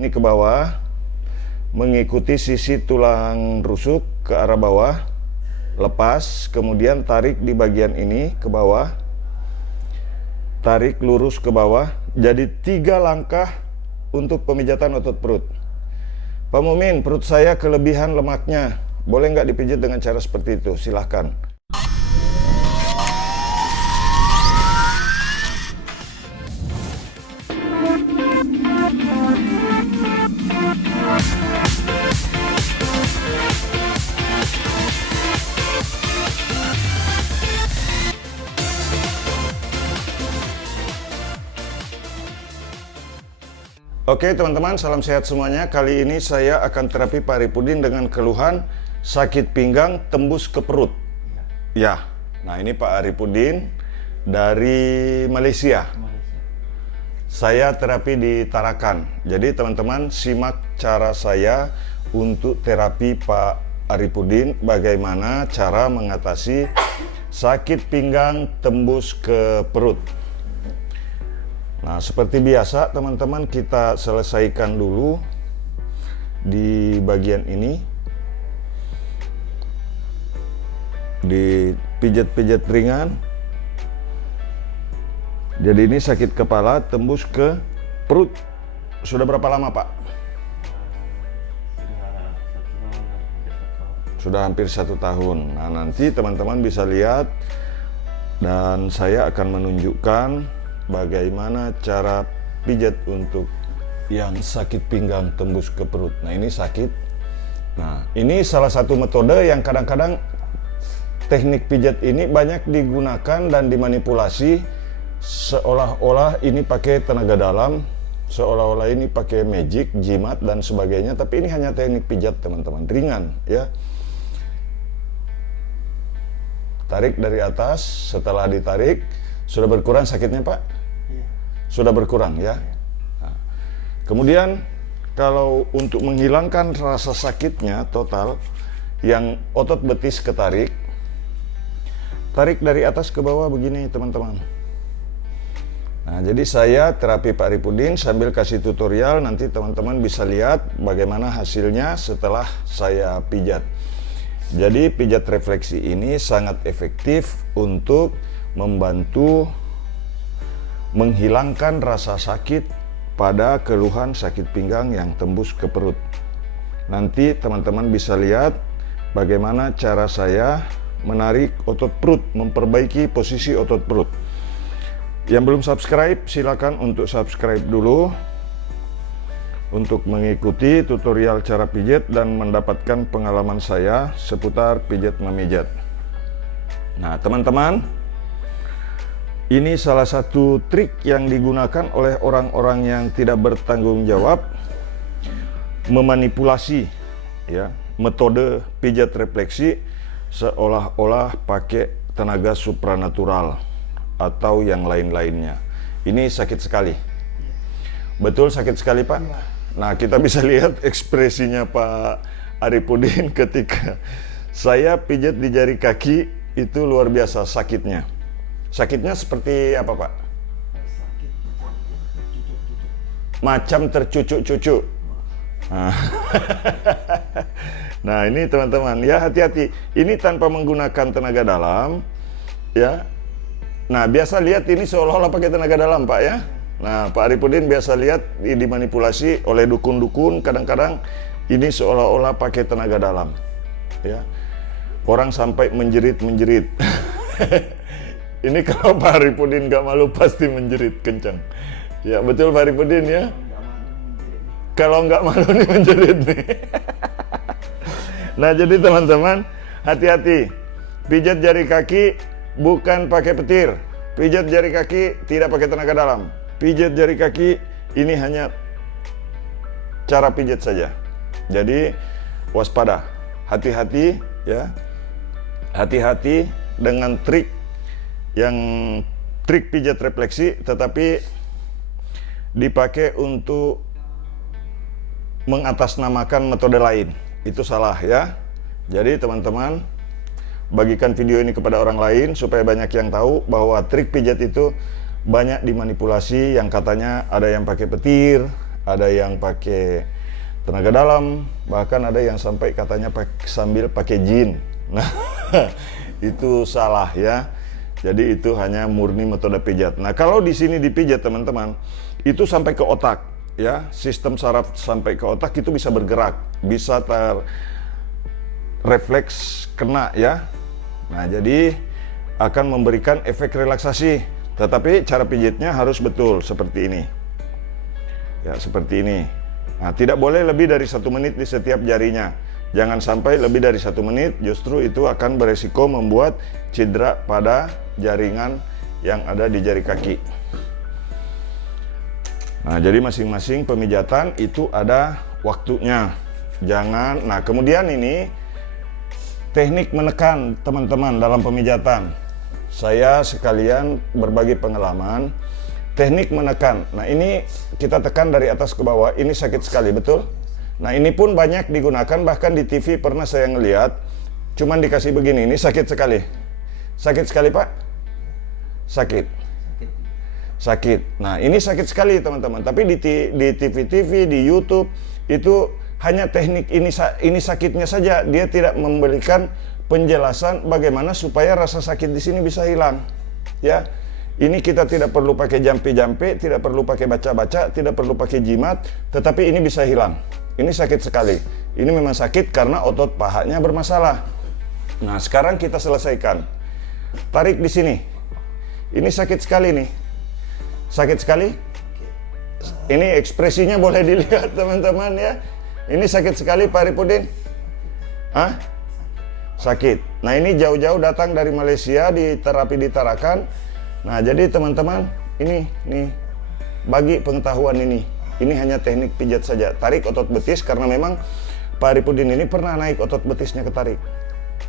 ini ke bawah, mengikuti sisi tulang rusuk ke arah bawah, lepas, kemudian tarik di bagian ini ke bawah, tarik lurus ke bawah. Jadi 3 langkah untuk pemijatan otot perut. Pak Mumin, perut saya kelebihan lemaknya, boleh nggak dipijit dengan cara seperti itu? Silahkan. Oke teman-teman, salam sehat semuanya. Kali ini saya akan terapi Pak Arifudin dengan keluhan sakit pinggang tembus ke perut. Ya, nah ini Pak Arifudin dari Malaysia. Saya terapi di Tarakan. Jadi teman-teman simak cara saya untuk terapi Pak Arifudin, bagaimana cara mengatasi sakit pinggang tembus ke perut. Nah, seperti biasa teman-teman, kita selesaikan dulu di bagian ini, dipijat-pijat ringan. Jadi ini sakit kepala tembus ke perut. Sudah berapa lama Pak? Sudah hampir 1 tahun. Nah, nanti teman-teman bisa lihat dan saya akan menunjukkan bagaimana cara pijat untuk yang sakit pinggang tembus ke perut. Nah, ini sakit. Nah, ini salah satu metode yang kadang-kadang teknik pijat ini banyak digunakan dan dimanipulasi seolah-olah ini pakai tenaga dalam, seolah-olah ini pakai magic, jimat dan sebagainya, tapi ini hanya teknik pijat teman-teman, ringan ya. Tarik dari atas, setelah ditarik sudah berkurang sakitnya Pak? Sudah berkurang ya. Nah, kemudian kalau untuk menghilangkan rasa sakitnya total, yang otot betis ketarik, tarik dari atas ke bawah begini teman-teman. Nah, jadi saya terapi Pak Arifudin sambil kasih tutorial, nanti teman-teman bisa lihat bagaimana hasilnya setelah saya pijat. Jadi pijat refleksi ini sangat efektif untuk membantu menghilangkan rasa sakit pada keluhan sakit pinggang yang tembus ke perut. Nanti teman-teman bisa lihat bagaimana cara saya menarik otot perut, memperbaiki posisi otot perut. Yang belum subscribe, silakan untuk subscribe dulu untuk mengikuti tutorial cara pijat dan mendapatkan pengalaman saya seputar pijat memijat. Nah teman-teman, ini salah satu trik yang digunakan oleh orang-orang yang tidak bertanggung jawab, memanipulasi ya, metode pijat refleksi seolah-olah pakai tenaga supranatural atau yang lain-lainnya. Ini sakit sekali. Betul sakit sekali Pak? Nah, kita bisa lihat ekspresinya Pak Arifudin ketika saya pijat di jari kaki, itu luar biasa sakitnya. Sakitnya seperti apa Pak? Macam tercucuk-cucuk. Nah ini teman-teman ya, hati-hati. Ini tanpa menggunakan tenaga dalam ya. Nah biasa lihat ini seolah-olah pakai tenaga dalam Pak ya. Nah Pak Arifudin biasa lihat dimanipulasi oleh dukun-dukun, kadang-kadang ini seolah-olah pakai tenaga dalam ya. Orang sampai menjerit-menjerit. Ini kalau Pak Arifudin gak malu pasti menjerit kencang. Ya betul Pak Arifudin ya. Kalau nggak malu nih menjerit nih. Nah jadi teman-teman, hati-hati. Pijat jari kaki bukan pakai petir. Pijat jari kaki tidak pakai tenaga dalam. Pijat jari kaki ini hanya cara pijat saja. Jadi waspada, hati-hati ya. Hati-hati dengan trik pijat refleksi, tetapi dipakai untuk mengatasnamakan metode lain. Itu salah ya. Jadi teman-teman, bagikan video ini kepada orang lain supaya banyak yang tahu bahwa trik pijat itu banyak dimanipulasi, yang katanya ada yang pakai petir, ada yang pakai tenaga dalam, bahkan ada yang sampai katanya sambil pakai jin. Nah, itu salah ya. Jadi itu hanya murni metode pijat. Nah, kalau di sini dipijat teman-teman, itu sampai ke otak ya. Sistem saraf sampai ke otak itu bisa bergerak, bisa refleks kena ya. Nah, jadi akan memberikan efek relaksasi. Tetapi cara pijitnya harus betul seperti ini. Ya, seperti ini. Nah, tidak boleh lebih dari 1 menit di setiap jarinya. Jangan sampai lebih dari 1 menit, justru itu akan beresiko membuat cedera pada jaringan yang ada di jari kaki. Nah, jadi masing-masing pemijatan itu ada waktunya. Jangan, nah kemudian ini teknik menekan teman-teman dalam pemijatan. Saya sekalian berbagi pengalaman. Teknik menekan. Nah, ini kita tekan dari atas ke bawah. Ini sakit sekali, betul? Nah, ini pun banyak digunakan, bahkan di TV pernah saya ngelihat. Cuman dikasih begini, ini sakit sekali. Sakit sekali, Pak? Sakit. Sakit. Nah, ini sakit sekali, teman-teman. Tapi di TV-TV, di YouTube, itu hanya teknik ini sakitnya saja. Dia tidak memberikan penjelasan bagaimana supaya rasa sakit di sini bisa hilang. Ya. Ini kita tidak perlu pakai jampe-jampe, tidak perlu pakai baca-baca, tidak perlu pakai jimat, tetapi ini bisa hilang. Ini sakit sekali. Ini memang sakit karena otot pahanya bermasalah. Nah, sekarang kita selesaikan. Tarik di sini. Ini sakit sekali nih. Sakit sekali. Ini ekspresinya boleh dilihat teman-teman ya. Ini sakit sekali Pak Arifudin. Hah? Sakit. Nah, ini jauh-jauh datang dari Malaysia di terapi di Tarakan. Nah, jadi teman-teman, ini nih bagi pengetahuan ini hanya teknik pijat saja. Tarik otot betis karena memang Pak Arifudin ini pernah naik otot betisnya ketarik.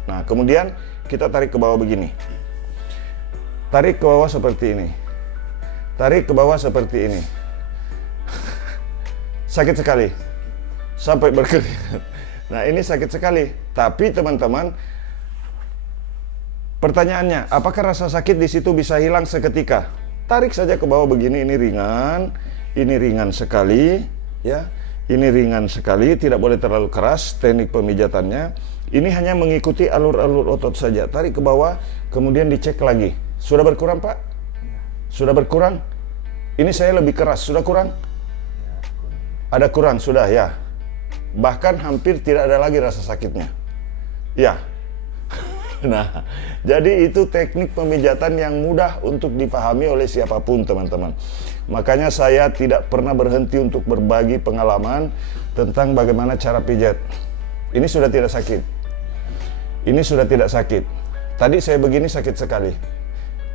Nah, kemudian kita tarik ke bawah begini. Tarik ke bawah seperti ini. Tarik ke bawah seperti ini. Sakit sekali. Sampai berkeringat. Nah, ini sakit sekali. Tapi teman-teman, pertanyaannya, apakah rasa sakit di situ bisa hilang seketika? Tarik saja ke bawah begini, ini ringan sekali, ya. Ini ringan sekali, tidak boleh terlalu keras teknik pemijatannya. Ini hanya mengikuti alur-alur otot saja. Tarik ke bawah, kemudian dicek lagi. Sudah berkurang, Pak? Sudah berkurang? Ini saya lebih keras, sudah kurang? Ada kurang, sudah ya. Bahkan hampir tidak ada lagi rasa sakitnya. Ya. Nah, jadi itu teknik pemijatan yang mudah untuk dipahami oleh siapapun, teman-teman. Makanya saya tidak pernah berhenti untuk berbagi pengalaman tentang bagaimana cara pijat. Ini sudah tidak sakit. Ini sudah tidak sakit. Tadi saya begini sakit sekali.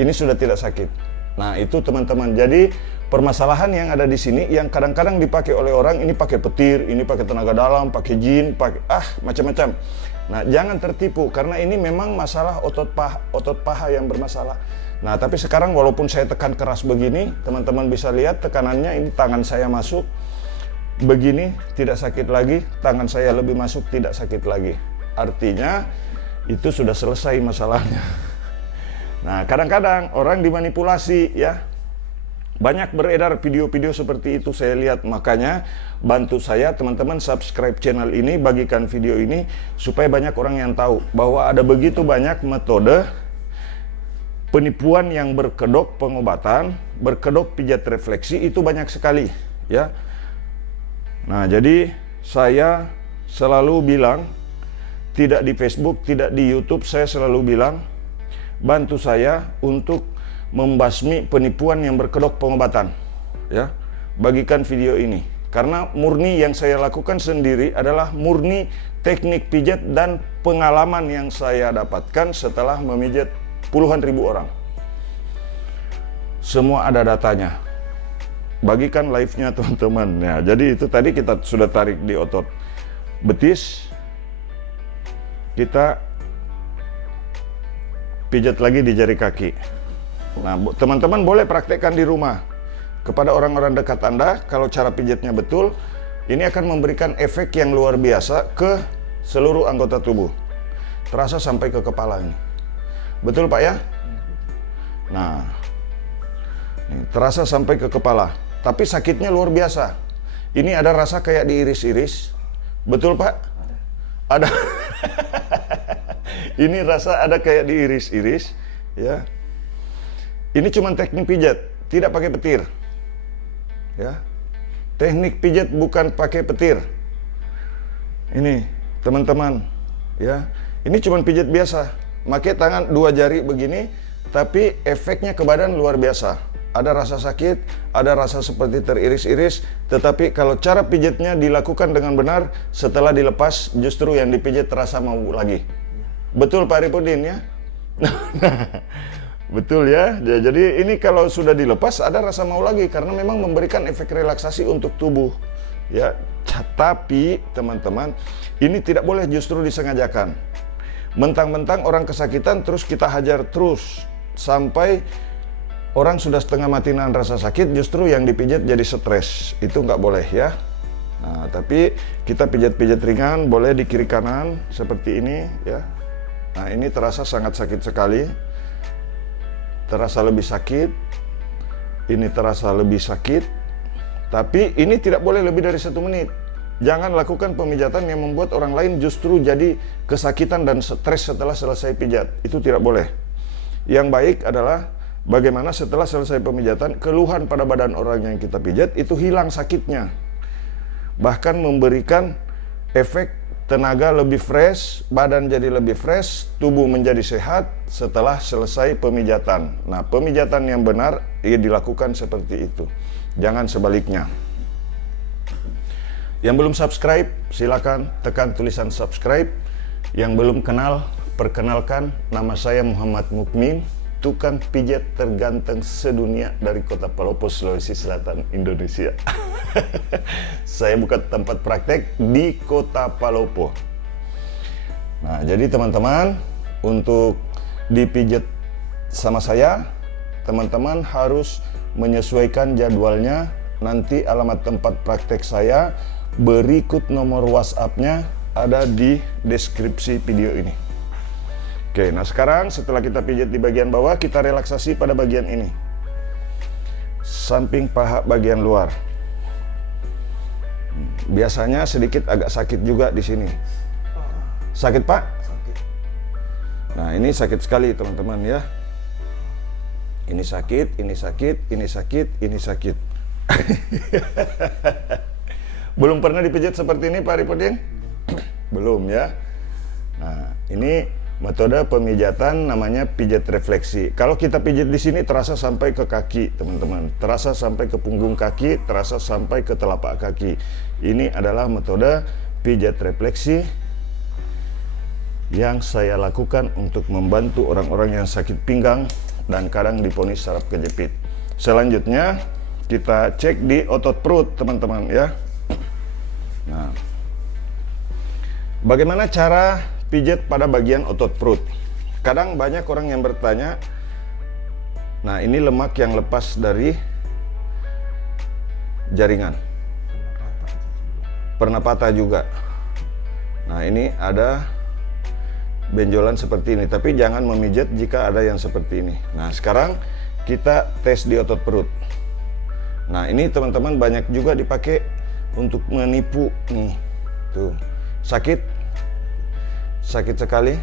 Ini sudah tidak sakit. Nah, itu teman-teman. Jadi permasalahan yang ada di sini yang kadang-kadang dipakai oleh orang, ini pakai petir, ini pakai tenaga dalam, pakai jin, pakai macam-macam. Nah, jangan tertipu karena ini memang masalah otot paha yang bermasalah. Nah, tapi sekarang walaupun saya tekan keras begini, teman-teman bisa lihat tekanannya, ini tangan saya masuk begini, tidak sakit lagi, tangan saya lebih masuk, tidak sakit lagi. Artinya itu sudah selesai masalahnya. Nah, kadang-kadang orang dimanipulasi ya. Banyak beredar video-video seperti itu saya lihat. Makanya bantu saya teman-teman subscribe channel ini, bagikan video ini supaya banyak orang yang tahu bahwa ada begitu banyak metode penipuan yang berkedok pengobatan, berkedok pijat refleksi, itu banyak sekali ya. Nah, jadi saya selalu bilang, tidak di Facebook, tidak di YouTube, saya selalu bilang bantu saya untuk membasmi penipuan yang berkedok pengobatan ya. Bagikan video ini karena murni yang saya lakukan sendiri adalah murni teknik pijat dan pengalaman yang saya dapatkan setelah memijat puluhan ribu orang. Semua ada datanya. Bagikan live-nya teman-teman ya. Jadi itu tadi kita sudah tarik di otot betis, kita pijat lagi di jari kaki. Nah, teman-teman boleh praktekkan di rumah. Kepada orang-orang dekat Anda, kalau cara pijatnya betul, ini akan memberikan efek yang luar biasa ke seluruh anggota tubuh. Terasa sampai ke kepala ini. Betul Pak ya? Nah, ini terasa sampai ke kepala. Tapi sakitnya luar biasa. Ini ada rasa kayak diiris-iris. Betul, Pak? Ada. Ini rasa ada kayak diiris-iris, ya. Ini cuma teknik pijat, tidak pakai petir. Ya. Teknik pijat bukan pakai petir. Ini, teman-teman, ya. Ini cuma pijat biasa. Pakai tangan 2 jari begini, tapi efeknya ke badan luar biasa. Ada rasa sakit, ada rasa seperti teriris-iris, tetapi kalau cara pijatnya dilakukan dengan benar, setelah dilepas justru yang dipijat terasa mau lagi. Betul Pak Arifudin ya? Betul ya. Jadi ini kalau sudah dilepas ada rasa mau lagi karena memang memberikan efek relaksasi untuk tubuh. Ya, tapi teman-teman, ini tidak boleh justru disengajakan. Mentang-mentang orang kesakitan terus kita hajar terus sampai orang sudah setengah mati nahan rasa sakit, justru yang dipijat jadi stres. Itu nggak boleh ya. Nah, tapi kita pijat-pijat ringan, boleh di kiri kanan seperti ini ya. Nah, ini terasa sangat sakit sekali. Terasa lebih sakit. Ini terasa lebih sakit. Tapi ini tidak boleh lebih dari 1 menit. Jangan lakukan pemijatan yang membuat orang lain justru jadi kesakitan dan stres setelah selesai pijat. Itu tidak boleh. Yang baik adalah bagaimana setelah selesai pemijatan, keluhan pada badan orang yang kita pijat itu hilang sakitnya. Bahkan memberikan efek tenaga lebih fresh, badan jadi lebih fresh, tubuh menjadi sehat setelah selesai pemijatan. Nah, pemijatan yang benar dilakukan seperti itu. Jangan sebaliknya. Yang belum subscribe, silakan tekan tulisan subscribe. Yang belum kenal, perkenalkan, nama saya Muhammad Mukmin, tukang pijat terganteng sedunia dari Kota Palopo, Sulawesi Selatan, Indonesia. Saya buka tempat praktek di Kota Palopo. Nah, jadi teman-teman, untuk dipijat sama saya, teman-teman harus menyesuaikan jadwalnya. Nanti alamat tempat praktek saya berikut nomor WhatsApp-nya ada di deskripsi video ini. Oke, nah sekarang setelah kita pijat di bagian bawah, kita relaksasi pada bagian ini. Samping paha bagian luar. Biasanya sedikit agak sakit juga di sini. Sakit, Pak? Sakit. Nah, ini sakit sekali, teman-teman ya. Ini sakit, ini sakit, ini sakit, ini sakit. Belum pernah dipijat seperti ini, Pak Arifudin? Belum ya. Nah, ini metode pemijatan namanya pijat refleksi. Kalau kita pijat di sini terasa sampai ke kaki, teman-teman. Terasa sampai ke punggung kaki, terasa sampai ke telapak kaki. Ini adalah metode pijat refleksi yang saya lakukan untuk membantu orang-orang yang sakit pinggang dan kadang divonis saraf kejepit. Selanjutnya kita cek di otot perut, teman-teman ya. Nah, bagaimana cara pijat pada bagian otot perut? Kadang banyak orang yang bertanya, nah ini lemak yang lepas dari jaringan, pernah patah juga. Nah, ini ada benjolan seperti ini, tapi jangan memijat jika ada yang seperti ini. Nah, sekarang kita tes di otot perut. Nah, ini teman-teman banyak juga dipakai untuk menipu nih. Tuh, sakit? Sakit sekali.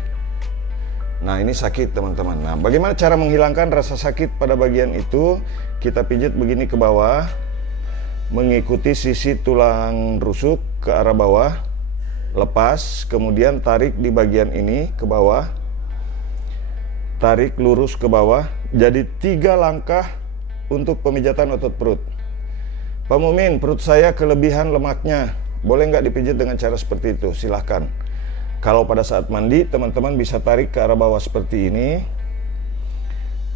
Nah, ini sakit, teman-teman. Nah, bagaimana cara menghilangkan rasa sakit pada bagian itu? Kita pijat begini ke bawah, mengikuti sisi tulang rusuk ke arah bawah, lepas, kemudian tarik di bagian ini ke bawah, tarik lurus ke bawah. Jadi 3 langkah untuk pemijatan otot perut. Pak Mumin, perut saya kelebihan lemaknya, boleh nggak dipijat dengan cara seperti itu? Silahkan. Kalau pada saat mandi, teman-teman bisa tarik ke arah bawah seperti ini,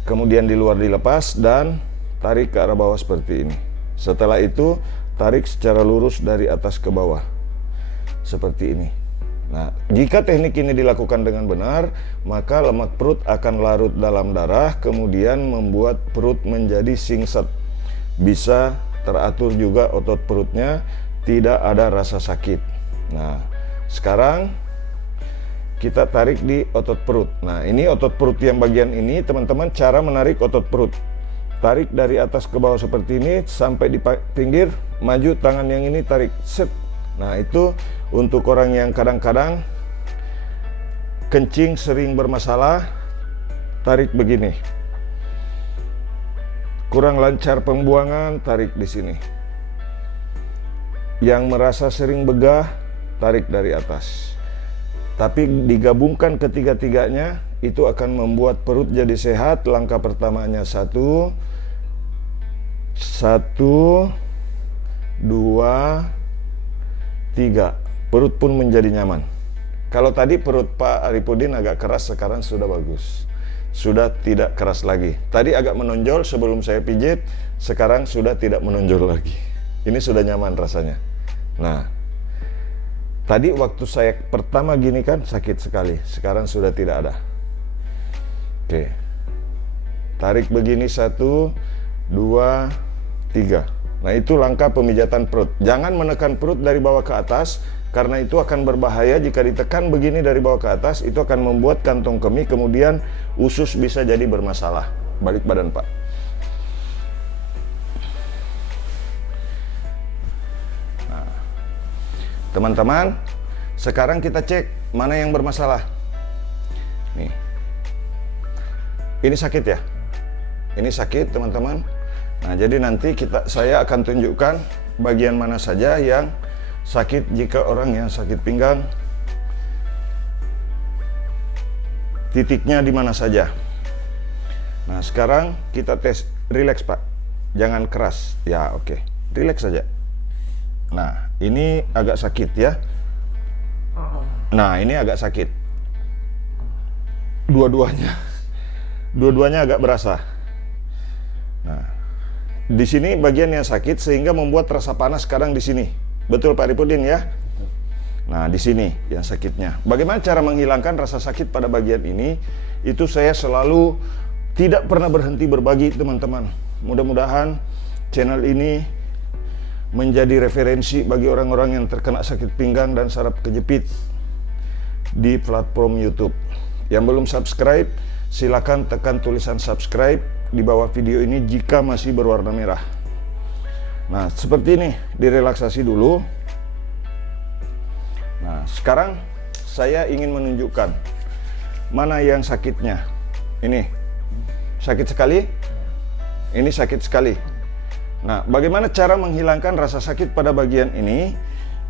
kemudian di luar dilepas, dan tarik ke arah bawah seperti ini. Setelah itu, tarik secara lurus dari atas ke bawah, seperti ini. Nah, jika teknik ini dilakukan dengan benar, maka lemak perut akan larut dalam darah, kemudian membuat perut menjadi singset. Bisa teratur juga otot perutnya, tidak ada rasa sakit. Nah, sekarang kita tarik di otot perut. Nah, ini otot perut yang bagian ini, teman-teman, cara menarik otot perut. Tarik dari atas ke bawah seperti ini sampai di pinggir, maju tangan yang ini tarik, set. Nah itu untuk orang yang kadang-kadang kencing sering bermasalah, tarik begini. Kurang lancar pembuangan, tarik di sini. Yang merasa sering begah, tarik dari atas. Tapi digabungkan ketiga-tiganya, itu akan membuat perut jadi sehat. Langkah pertamanya satu, dua, tiga. Perut pun menjadi nyaman. Kalau tadi perut Pak Arifudin agak keras, sekarang sudah bagus. Sudah tidak keras lagi. Tadi agak menonjol sebelum saya pijit, sekarang sudah tidak menonjol lagi. Ini sudah nyaman rasanya. Nah, tadi waktu saya pertama gini kan sakit sekali, sekarang sudah tidak ada. Oke, tarik begini 1, 2, 3. Nah itu langkah pemijatan perut. Jangan menekan perut dari bawah ke atas, karena itu akan berbahaya. Jika ditekan begini dari bawah ke atas, itu akan membuat kantong kemih, kemudian usus bisa jadi bermasalah. Balik badan Pak. Nah, teman-teman, sekarang kita cek mana yang bermasalah. Nih, ini sakit ya? Ini sakit teman-teman. Nah jadi nanti saya akan tunjukkan bagian mana saja yang sakit. Jika orang yang sakit pinggang, titiknya di mana saja. Nah sekarang kita tes. Relax Pak, jangan keras ya. Oke, relax saja. Nah ini agak sakit ya. Nah ini agak sakit. Dua-duanya agak berasa. Nah, di sini bagian yang sakit sehingga membuat rasa panas sekarang di sini. Betul Pak Arifudin ya? Nah, di sini yang sakitnya. Bagaimana cara menghilangkan rasa sakit pada bagian ini? Itu saya selalu tidak pernah berhenti berbagi teman-teman. Mudah-mudahan channel ini menjadi referensi bagi orang-orang yang terkena sakit pinggang dan saraf kejepit di platform YouTube. Yang belum subscribe, silakan tekan tulisan subscribe di bawah video ini jika masih berwarna merah. Nah seperti ini, direlaksasi dulu. Nah sekarang saya ingin menunjukkan mana yang sakitnya. Ini sakit sekali, ini sakit sekali. Nah bagaimana cara menghilangkan rasa sakit pada bagian ini?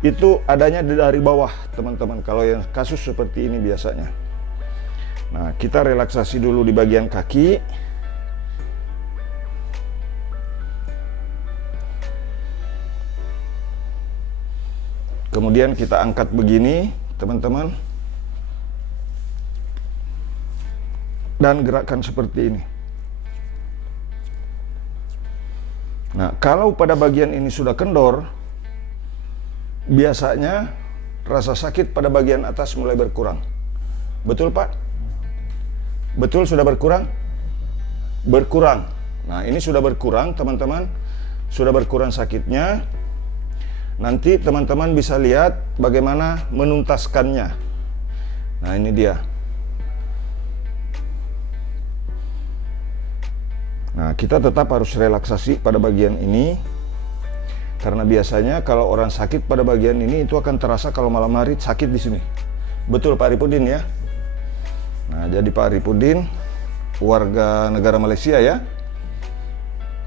Itu adanya dari bawah teman-teman, kalau yang kasus seperti ini biasanya. Nah kita relaksasi dulu di bagian kaki. Kemudian kita angkat begini teman-teman, dan gerakkan seperti ini. Nah kalau pada bagian ini sudah kendor, biasanya rasa sakit pada bagian atas mulai berkurang. Betul Pak? Betul sudah berkurang? Berkurang. Nah ini sudah berkurang teman-teman, sudah berkurang sakitnya. Nanti teman-teman bisa lihat bagaimana menuntaskannya. Nah ini dia. Nah kita tetap harus relaksasi pada bagian ini, karena biasanya kalau orang sakit pada bagian ini itu akan terasa kalau malam hari sakit di sini. Betul Pak Arifudin ya? Nah jadi Pak Arifudin warga negara Malaysia ya,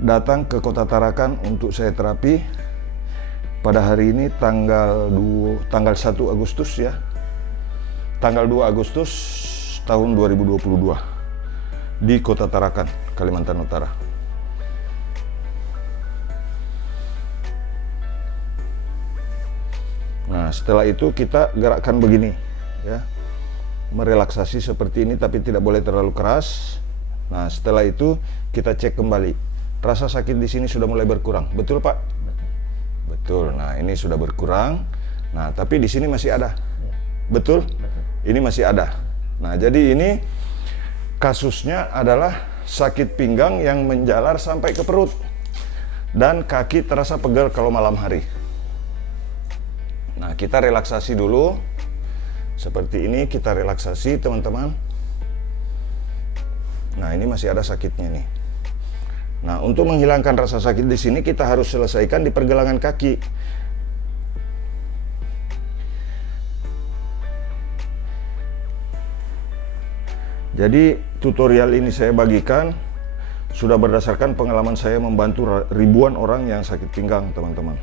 datang ke Kota Tarakan untuk saya terapi pada hari ini tanggal 1 Agustus ya. Tanggal 2 Agustus tahun 2022 di Kota Tarakan, Kalimantan Utara. Nah, setelah itu kita gerakkan begini ya. Merelaksasi seperti ini tapi tidak boleh terlalu keras. Nah, setelah itu kita cek kembali. Rasa sakit di sini sudah mulai berkurang. Betul, Pak? Betul. Nah, ini sudah berkurang. Nah, tapi di sini masih ada. Betul? Ini masih ada. Nah, jadi ini kasusnya adalah sakit pinggang yang menjalar sampai ke perut dan kaki terasa pegal kalau malam hari. Nah, kita relaksasi dulu. Seperti ini kita relaksasi, teman-teman. Nah, ini masih ada sakitnya nih. Nah, untuk menghilangkan rasa sakit di sini kita harus selesaikan di pergelangan kaki. Jadi tutorial ini saya bagikan sudah berdasarkan pengalaman saya membantu ribuan orang yang sakit pinggang, teman-teman.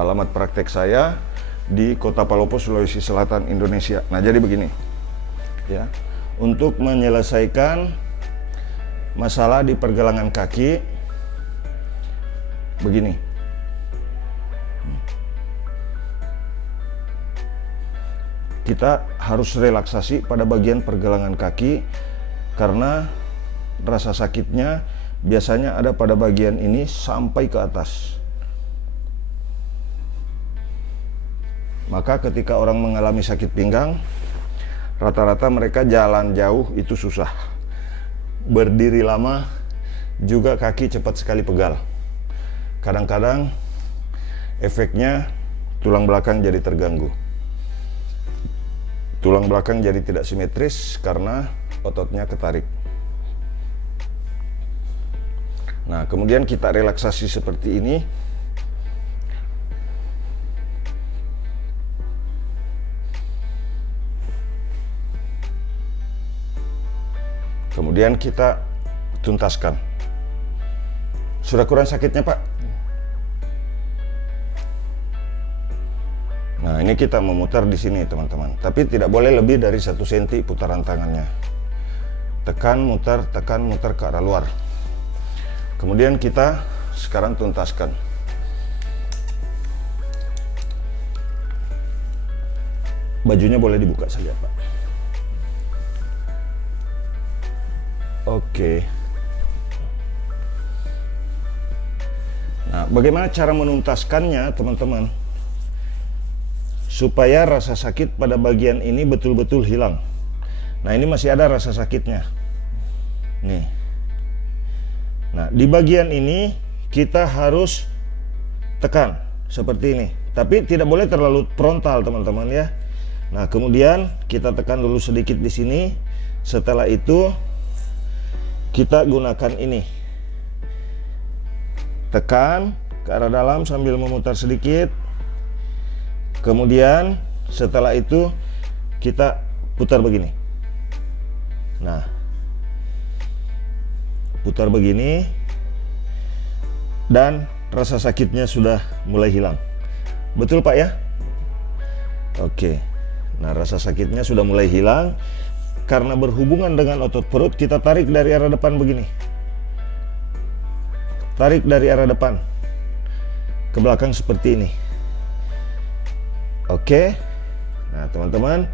Alamat praktek saya di Kota Palopo, Sulawesi Selatan, Indonesia. Nah, jadi begini ya, untuk menyelesaikan masalah di pergelangan kaki begini. Kita harus relaksasi pada bagian pergelangan kaki karena rasa sakitnya biasanya ada pada bagian ini sampai ke atas. Maka ketika orang mengalami sakit pinggang, rata-rata mereka jalan jauh itu susah. Berdiri lama juga kaki cepat sekali pegal. Kadang-kadang efeknya tulang belakang jadi terganggu. Tulang belakang jadi tidak simetris karena ototnya ketarik. Nah, kemudian kita relaksasi seperti ini. Kemudian kita tuntaskan. Sudah kurang sakitnya, Pak? Nah, ini kita memutar di sini, teman-teman. Tapi tidak boleh lebih dari 1 cm putaran tangannya. Tekan, mutar ke arah luar. Kemudian kita sekarang tuntaskan. Bajunya boleh dibuka saja, Pak. Oke. Nah, bagaimana cara menuntaskannya, teman-teman? Supaya rasa sakit pada bagian ini betul-betul hilang. Nah, ini masih ada rasa sakitnya. Nih. Nah, di bagian ini kita harus tekan seperti ini. Tapi tidak boleh terlalu frontal, teman-teman ya. Nah, kemudian kita tekan dulu sedikit di sini. Setelah itu kita gunakan ini. Tekan ke arah dalam sambil memutar sedikit. Kemudian setelah itu kita putar begini. Nah, putar begini dan rasa sakitnya sudah mulai hilang. Betul, Pak ya? Oke. Nah, rasa sakitnya sudah mulai hilang. Karena berhubungan dengan otot perut, kita tarik dari arah depan begini. Tarik dari arah depan ke belakang seperti ini. Oke. Nah, teman-teman,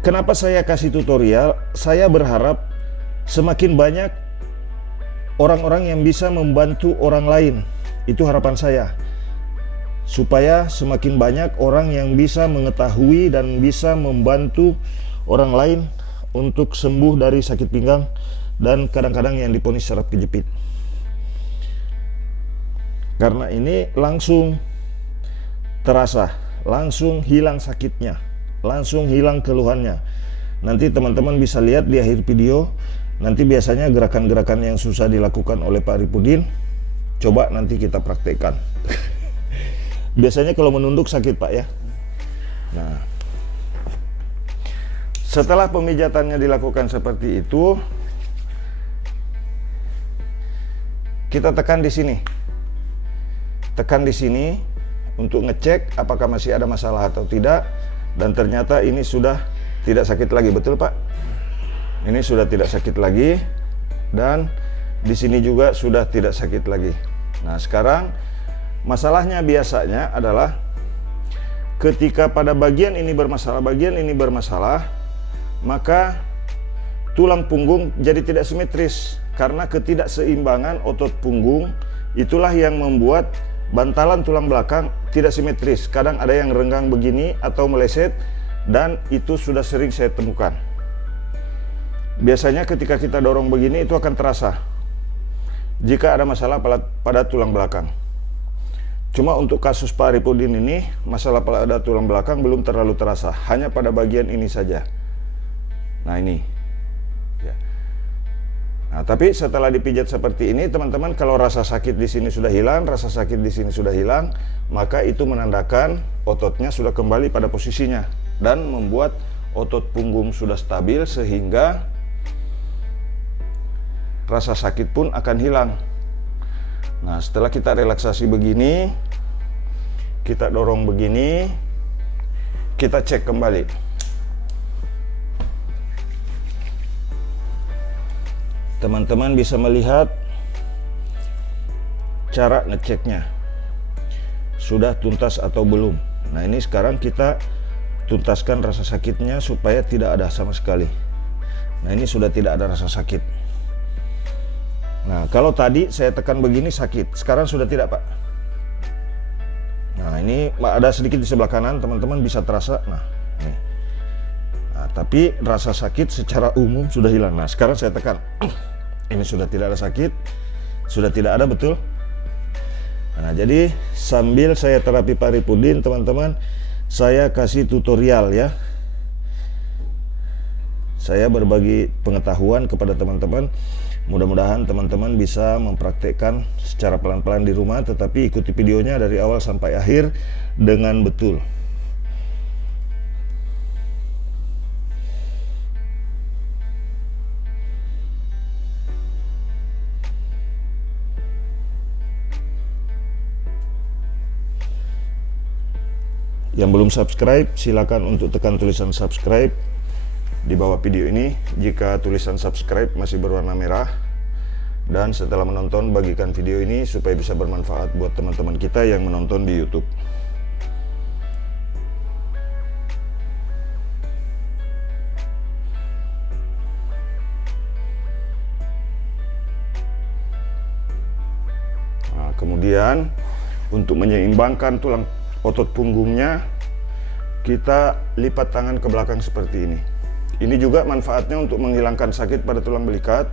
kenapa saya kasih tutorial? Saya berharap semakin banyak orang-orang yang bisa membantu orang lain. Itu harapan saya. Supaya semakin banyak orang yang bisa mengetahui dan bisa membantu orang lain untuk sembuh dari sakit pinggang dan kadang-kadang yang diponis saraf kejepit. Karena ini langsung terasa, langsung hilang sakitnya, langsung hilang keluhannya. Nanti teman-teman bisa lihat di akhir video. Nanti biasanya gerakan-gerakan yang susah dilakukan oleh Pak Arifudin, coba nanti kita praktekkan. Biasanya kalau menunduk sakit, Pak ya. Nah, setelah pemijatannya dilakukan seperti itu, kita tekan di sini. Tekan di sini untuk ngecek apakah masih ada masalah atau tidak. Dan ternyata ini sudah tidak sakit lagi, betul Pak? Ini sudah tidak sakit lagi. Dan di sini juga sudah tidak sakit lagi. Nah, sekarang masalahnya biasanya adalah ketika pada bagian ini bermasalah, maka tulang punggung jadi tidak simetris. Karena ketidakseimbangan otot punggung itulah yang membuat bantalan tulang belakang tidak simetris. Kadang ada yang renggang begini atau meleset, dan itu sudah sering saya temukan. Biasanya ketika kita dorong begini itu akan terasa jika ada masalah pada tulang belakang. Cuma untuk kasus Pak Arifudin ini, masalah pada tulang belakang belum terlalu terasa, hanya pada bagian ini saja. Nah, ini ya. Nah, tapi setelah dipijat seperti ini, teman-teman, kalau rasa sakit di sini sudah hilang, rasa sakit di sini sudah hilang, maka itu menandakan ototnya sudah kembali pada posisinya dan membuat otot punggung sudah stabil sehingga rasa sakit pun akan hilang. Nah, setelah kita relaksasi begini, kita dorong begini, kita cek kembali. Teman-teman bisa melihat cara ngeceknya sudah tuntas atau belum. Nah, ini sekarang kita tuntaskan rasa sakitnya supaya tidak ada sama sekali. Nah, ini sudah tidak ada rasa sakit. Nah, kalau tadi saya tekan begini sakit, sekarang sudah tidak, Pak. Nah, ini ada sedikit di sebelah kanan, teman-teman bisa terasa. Nah, ini. Nah, tapi rasa sakit secara umum sudah hilang. Nah, sekarang saya tekan. Ini sudah tidak ada sakit, sudah tidak ada, betul. Nah, jadi sambil saya terapi Paripudin, teman-teman, saya kasih tutorial ya. Saya berbagi pengetahuan kepada teman-teman. Mudah-mudahan teman-teman bisa mempraktekkan secara pelan-pelan di rumah, tetapi ikuti videonya dari awal sampai akhir dengan betul. Yang belum subscribe, silakan untuk tekan tulisan subscribe di bawah video ini jika tulisan subscribe masih berwarna merah. Dan setelah menonton, bagikan video ini supaya bisa bermanfaat buat teman-teman kita yang menonton di YouTube. Nah, kemudian untuk menyeimbangkan tulang otot punggungnya, kita lipat tangan ke belakang seperti ini. Ini juga manfaatnya untuk menghilangkan sakit pada tulang belikat,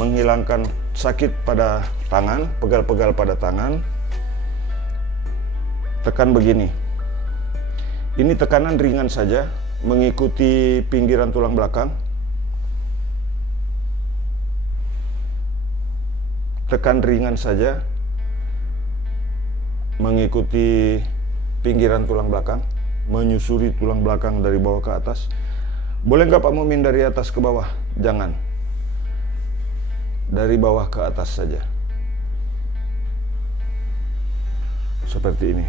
menghilangkan sakit pada tangan, pegal-pegal pada tangan. Tekan begini. Ini tekanan ringan saja, mengikuti pinggiran tulang belakang. Tekan ringan saja, mengikuti pinggiran tulang belakang, menyusuri tulang belakang dari bawah ke atas. Boleh nggak Pak Mumin dari atas ke bawah? Jangan. Dari bawah ke atas saja. Seperti ini.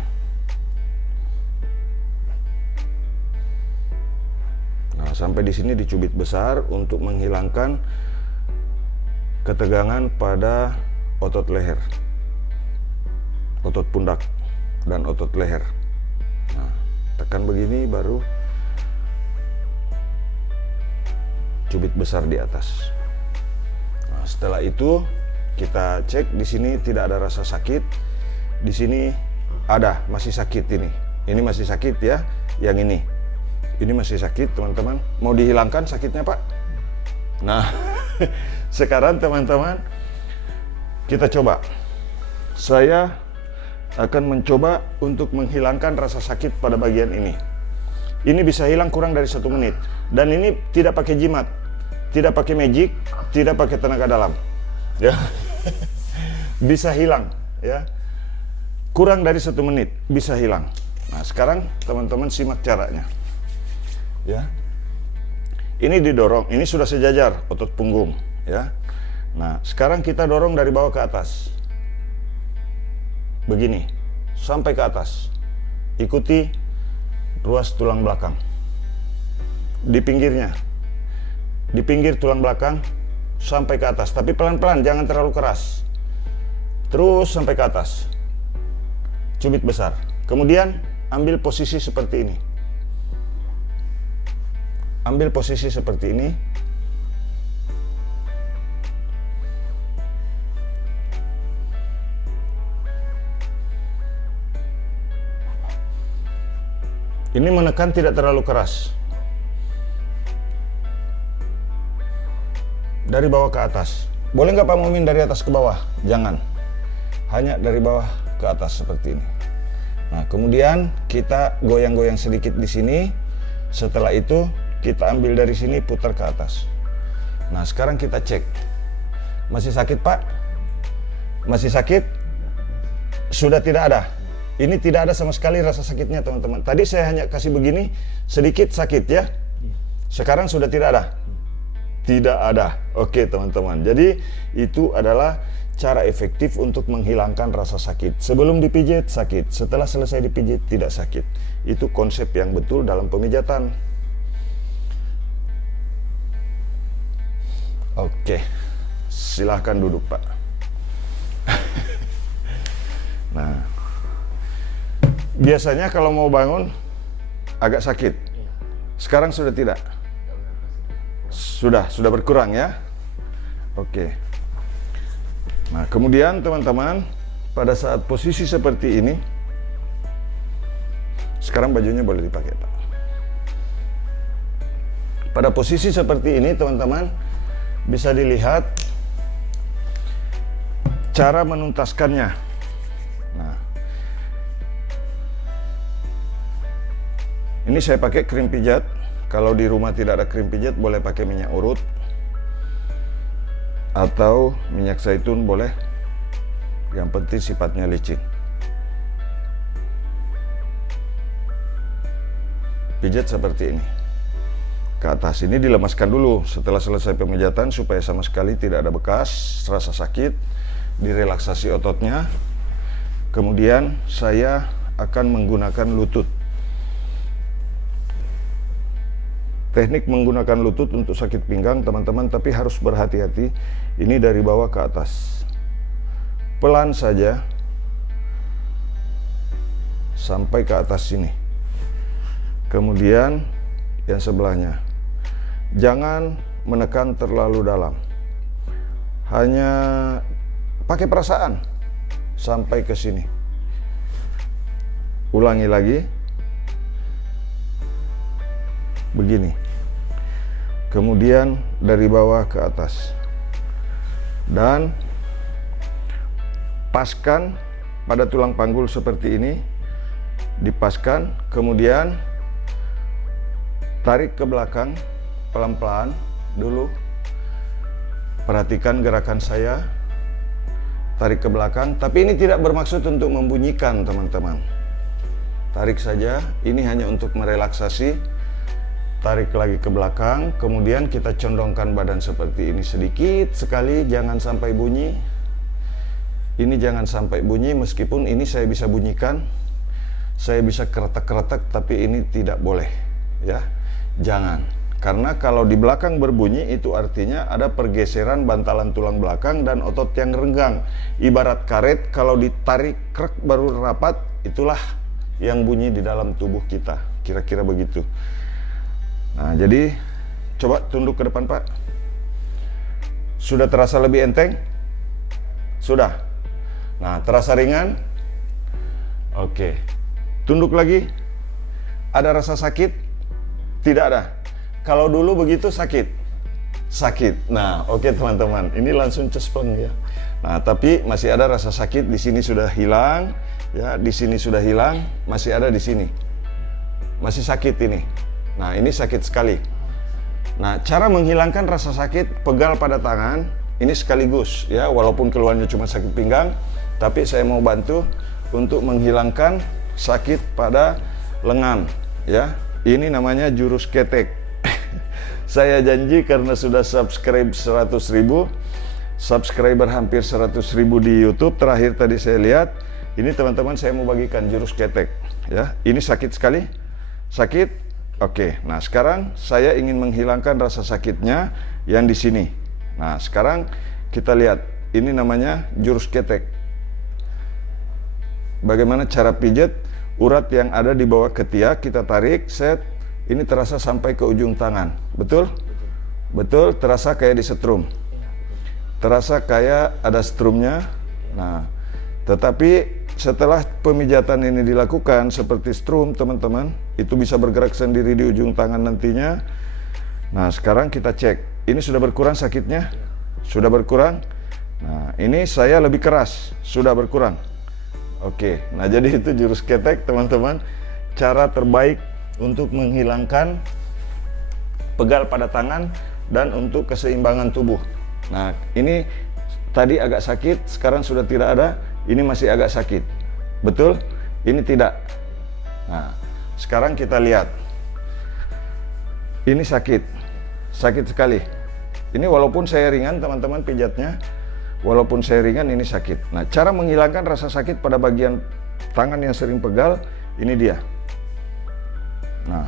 Nah, sampai di sini dicubit besar untuk menghilangkan ketegangan pada otot leher, otot pundak, dan otot leher. Nah, tekan begini baru cubit besar di atas. Nah, setelah itu kita cek di sini tidak ada rasa sakit. Di sini ada, masih sakit ini. Ini masih sakit ya, yang ini. Ini masih sakit, teman-teman. Mau dihilangkan sakitnya, Pak? Nah, sekarang teman-teman kita coba. Saya akan mencoba untuk menghilangkan rasa sakit pada bagian ini. Ini bisa hilang kurang dari 1 menit. Dan ini tidak pakai jimat, tidak pakai magic, tidak pakai tenaga dalam. Ya, bisa hilang. Ya, kurang dari 1 menit bisa hilang. Nah, sekarang teman-teman simak caranya. Ya, ini didorong. Ini sudah sejajar otot punggung. Ya, nah sekarang kita dorong dari bawah ke atas. Begini, sampai ke atas. Ikuti ruas tulang belakang. Di pinggirnya. Di pinggir tulang belakang sampai ke atas, tapi pelan-pelan, jangan terlalu keras. Terus sampai ke atas. Cubit besar. Kemudian ambil posisi seperti ini. Ambil posisi seperti ini. Ini menekan tidak terlalu keras. Dari bawah ke atas. Boleh nggak Pak Mumin dari atas ke bawah? Jangan. Hanya dari bawah ke atas seperti ini. Nah, kemudian kita goyang-goyang sedikit di sini. Setelah itu kita ambil dari sini, putar ke atas. Nah, sekarang kita cek. Masih sakit, Pak? Masih sakit? Sudah tidak ada? Ini tidak ada sama sekali rasa sakitnya, teman-teman. Tadi saya hanya kasih begini, sedikit sakit ya. Sekarang sudah tidak ada? Tidak ada. Oke, teman-teman. Jadi itu adalah cara efektif untuk menghilangkan rasa sakit. Sebelum dipijit sakit, setelah selesai dipijit tidak sakit. Itu konsep yang betul dalam pemijatan. Oke, silahkan duduk, Pak. Nah, biasanya kalau mau bangun agak sakit. Sekarang sudah tidak? Sudah berkurang ya? Oke. Nah, kemudian teman-teman, pada saat posisi seperti ini, sekarang bajunya boleh dipakai, Pak. Pada posisi seperti ini, teman-teman, bisa dilihat cara menuntaskannya. Nah, ini saya pakai krim pijat. Kalau di rumah tidak ada krim pijat, boleh pakai minyak urut atau minyak zaitun boleh. Yang penting sifatnya licin. Pijat seperti ini. Ke atas ini dilemaskan dulu setelah selesai pemijatan supaya sama sekali tidak ada bekas, rasa sakit, direlaksasi ototnya. Kemudian saya akan menggunakan lutut. Teknik menggunakan lutut untuk sakit pinggang, teman-teman, tapi harus berhati-hati. Ini dari bawah ke atas. Pelan saja sampai ke atas sini. Kemudian yang sebelahnya. Jangan menekan terlalu dalam. Hanya pakai perasaan sampai ke sini. Ulangi lagi. Begini. Kemudian dari bawah ke atas. Dan paskan pada tulang panggul seperti ini. Dipaskan, kemudian tarik ke belakang pelan-pelan dulu. Perhatikan gerakan saya. Tarik ke belakang, tapi ini tidak bermaksud untuk membunyikan, teman-teman. Tarik saja, ini hanya untuk merelaksasi. Tarik lagi ke belakang, kemudian kita condongkan badan seperti ini sedikit sekali, jangan sampai bunyi. Ini jangan sampai bunyi, meskipun ini saya bisa bunyikan, saya bisa keretak-keretak, tapi ini tidak boleh, ya. Jangan, karena kalau di belakang berbunyi itu artinya ada pergeseran bantalan tulang belakang dan otot yang renggang. Ibarat karet, kalau ditarik krek baru rapat, itulah yang bunyi di dalam tubuh kita, kira-kira begitu. Nah, jadi coba tunduk ke depan, Pak. Sudah terasa lebih enteng? Sudah. Nah, terasa ringan? Oke. Tunduk lagi. Ada rasa sakit? Tidak ada. Kalau dulu begitu sakit? Sakit. Nah, oke teman-teman. Ini langsung cespleng ya. Nah, tapi masih ada rasa sakit. Di sini sudah hilang, ya. Di sini sudah hilang. Masih ada di sini. Masih sakit ini. Nah, ini sakit sekali. Nah, cara menghilangkan rasa sakit, pegal pada tangan, ini sekaligus ya, walaupun keluarnya cuma sakit pinggang, tapi saya mau bantu untuk menghilangkan sakit pada lengan ya. Ini namanya jurus ketek. Saya janji karena sudah subscribe 100.000, subscriber hampir 100.000 di YouTube, terakhir tadi saya lihat, ini teman-teman saya mau bagikan jurus ketek ya. Ini sakit sekali. Sakit. Oke, nah sekarang saya ingin menghilangkan rasa sakitnya yang di sini. Nah, sekarang kita lihat, ini namanya jurus ketek. Bagaimana cara pijat? Urat yang ada di bawah ketiak kita tarik, set. Ini terasa sampai ke ujung tangan. Betul? Betul, terasa kayak disetrum. Terasa kayak ada strumnya. Nah, tetapi setelah pemijatan ini dilakukan seperti strum, teman-teman, itu bisa bergerak sendiri di ujung tangan nantinya. Nah, sekarang kita cek. Ini sudah berkurang sakitnya? Sudah berkurang? Nah, ini saya lebih keras. Sudah berkurang. Oke, nah jadi itu jurus ketek, teman-teman. Cara terbaik untuk menghilangkan pegal pada tangan dan untuk keseimbangan tubuh. Nah, ini tadi agak sakit, sekarang sudah tidak ada, ini masih agak sakit. Betul? Ini tidak. Nah, sekarang kita lihat. Ini sakit. Sakit sekali. Ini walaupun saya ringan teman-teman pijatnya, walaupun saya ringan ini sakit. Nah, cara menghilangkan rasa sakit pada bagian tangan yang sering pegal, ini dia. Nah,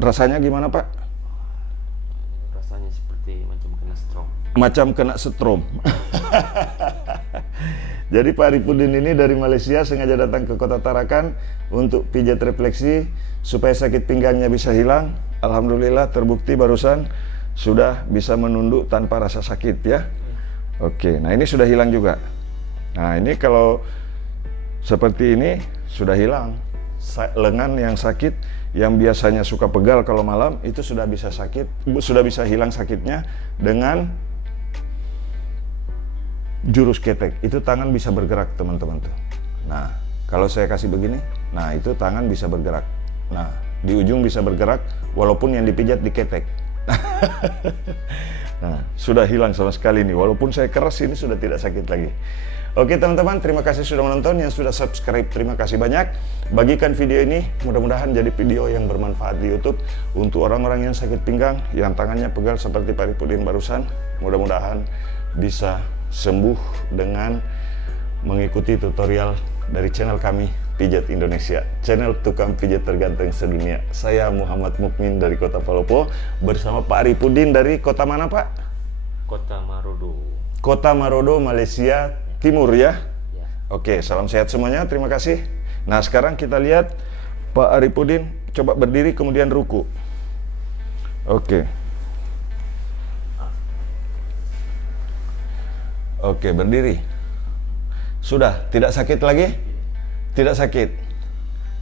rasanya gimana Pak? Rasanya seperti macam kena stroke. Macam kena setrum. Jadi Pak Arifudin ini dari Malaysia sengaja datang ke Kota Tarakan untuk pijat refleksi supaya sakit pinggangnya bisa hilang. Alhamdulillah terbukti barusan sudah bisa menunduk tanpa rasa sakit ya. Oke, nah ini sudah hilang juga. Nah ini kalau seperti ini sudah hilang. Lengan yang sakit, yang biasanya suka pegal kalau malam, itu sudah bisa sakit, sudah bisa hilang sakitnya dengan jurus ketek. Itu tangan bisa bergerak teman-teman tuh. Nah kalau saya kasih begini, nah itu tangan bisa bergerak. Nah di ujung bisa bergerak walaupun yang dipijat diketek. Nah sudah hilang sama sekali nih, walaupun saya keras ini sudah tidak sakit lagi. Oke teman-teman, terima kasih sudah menonton, yang sudah subscribe terima kasih banyak. Bagikan video ini, mudah-mudahan jadi video yang bermanfaat di YouTube untuk orang-orang yang sakit pinggang, yang tangannya pegal seperti Pak Arifudin barusan. Mudah-mudahan bisa sembuh dengan mengikuti tutorial dari channel kami Pijat Indonesia, channel tukang pijat terganteng sedunia. Saya Muhammad Mukmin dari Kota Palopo bersama Pak Arifudin dari kota mana Pak? Kota Marodo. Kota Marodo, Malaysia Timur ya? Ya. Oke, salam sehat semuanya, terima kasih. Nah sekarang kita lihat Pak Arifudin coba berdiri kemudian ruku. Oke. Oke, berdiri. Sudah, tidak sakit lagi? Tidak sakit.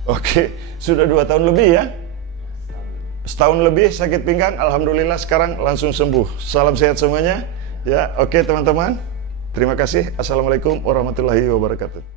Oke, sudah 2 tahun lebih ya? Setahun lebih sakit pinggang, alhamdulillah sekarang langsung sembuh. Salam sehat semuanya. Ya, oke teman-teman. Terima kasih. Assalamualaikum warahmatullahi wabarakatuh.